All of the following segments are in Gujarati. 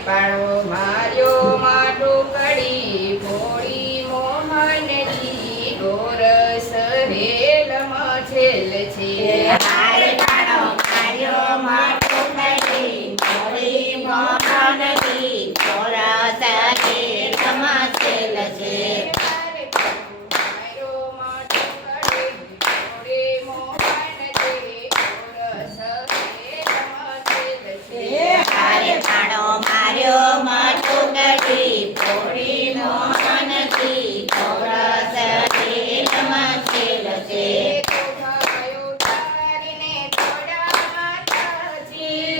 પાડો માર્યો માટું કડી ભોળી મોહનજી ગોરસ રેલમાં છેલ છે હારે પાડો માર્યો માટું કડી ભોળી મોહનજી ગોરસ રેલમાં છેલ છે હારે પાડો માર્યો માટું કડી ભોળી મોહનજી ગોરસ રેલમાં છેલ છે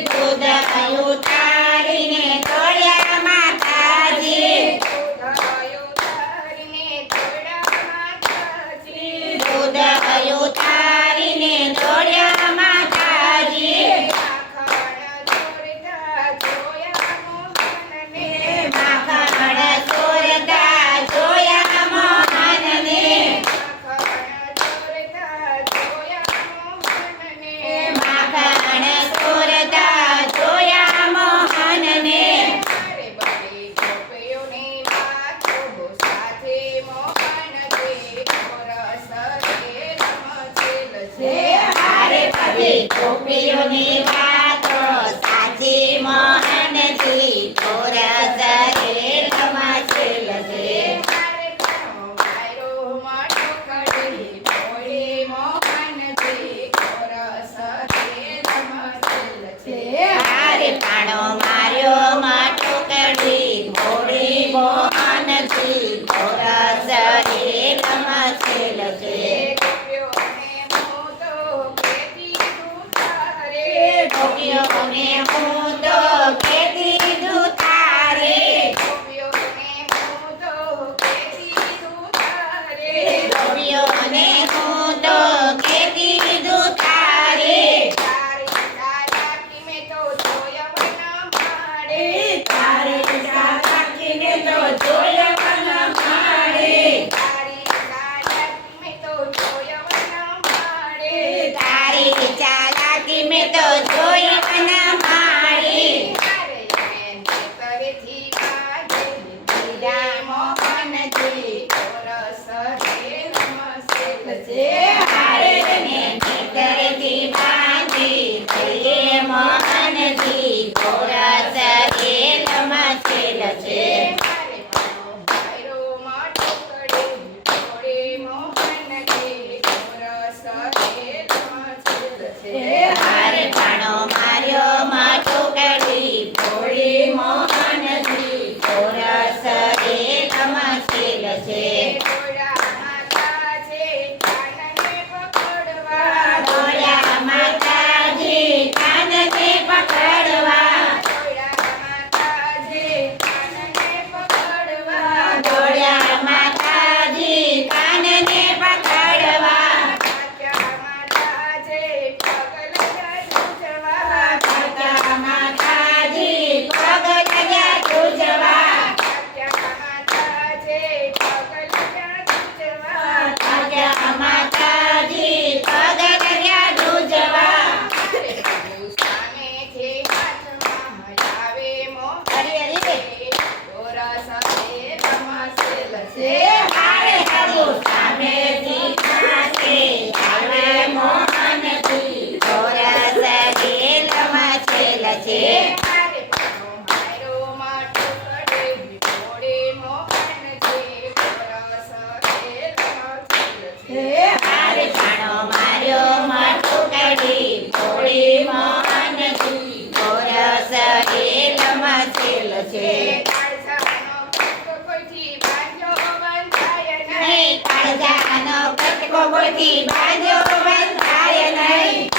દૂધ ઉતારીને તોડ્યા માતાજી દૂધ ઉતારીને તોડ્યા માતાજી માખણ ચોરતા જોયા મોહનને માખણ ચોરતા જોયા મોહનને હારે બધી ગોપીઓની વાતો સાચી મોહનજી ગોરસ રેલમાં છેલ છે હારે પાડો માર્યો માટું કડી ભોળી મોહનજી ગોરસ રેલમાં છેલ છે ગોપીઓને હું તો કહેતી દીધું તારે ગોપીઓને હું તો કહેતી દીધું તારે તારે રાખીને તો જોયા ન માડે તારી ચાલાકી મેં તો જોયા ન માડી હારે ને ખેતરેથી બાંધી જઈએ મોહનજી ગોરસ રેલમાં છેલ છે હારે પાડો માર્યો માટું કડી ભોળી મોહનજી ગોરસ રેલમાં છેલ છે દોડ્યા માતાજી કાનને પકડવા દોડ્યા માતાજી કાનને પકડવા કાકા માતાજી પગ લગ્યા તુજવા કાકા માતાજી પગ લગ્યા તુજવા હારે હરુ સામેથી કાકે આવે મોહનજી ગોરસ રેલમાં છેલ છે હારે પાડો માર્યો માટું કડી ભોળી મોહનજી ગોરસ રેલમાં છેલ છે નહીં કાળજાનો કટકો કોઈથી બાંધ્યો બંધાય નહીં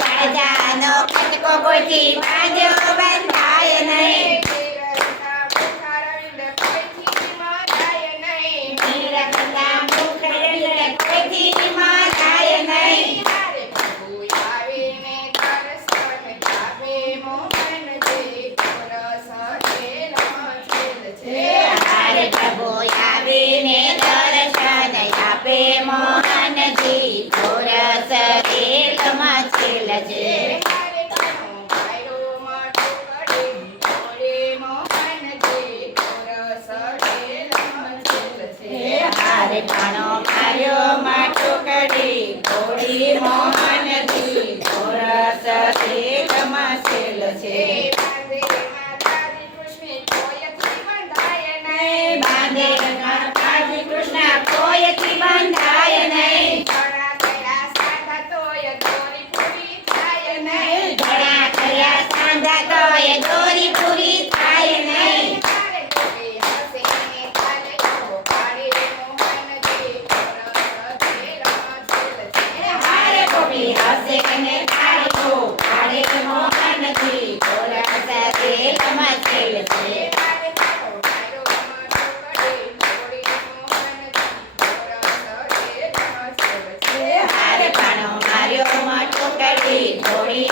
કાળજાનો કટકો કોઈથી બાંધ્યો બંધાય નહીં નીરખતા મુખડે કોઈથી મરાય નહીં હારે પ્રભુ આવીને દર્શન આપે મોહનજી ગોરસ રેલમાં છેલ છે તોય દોરી પૂરી થાય નહીં. તારે ગોપી હસે ને ચાલ્યો કાળે મોહનજી રસ ખેલમાં છેલ છે. હારે ગોપી હસે ને કાળજો કાળે મોહનજી ગોરસ રેલમાં છેલ છે. તારે તારો ડાયરો માટુકડી મોડી મોહનજી રસ ખેલમાં છેલ છે. હારે પાણો માર્યો મોટું કરી થોડી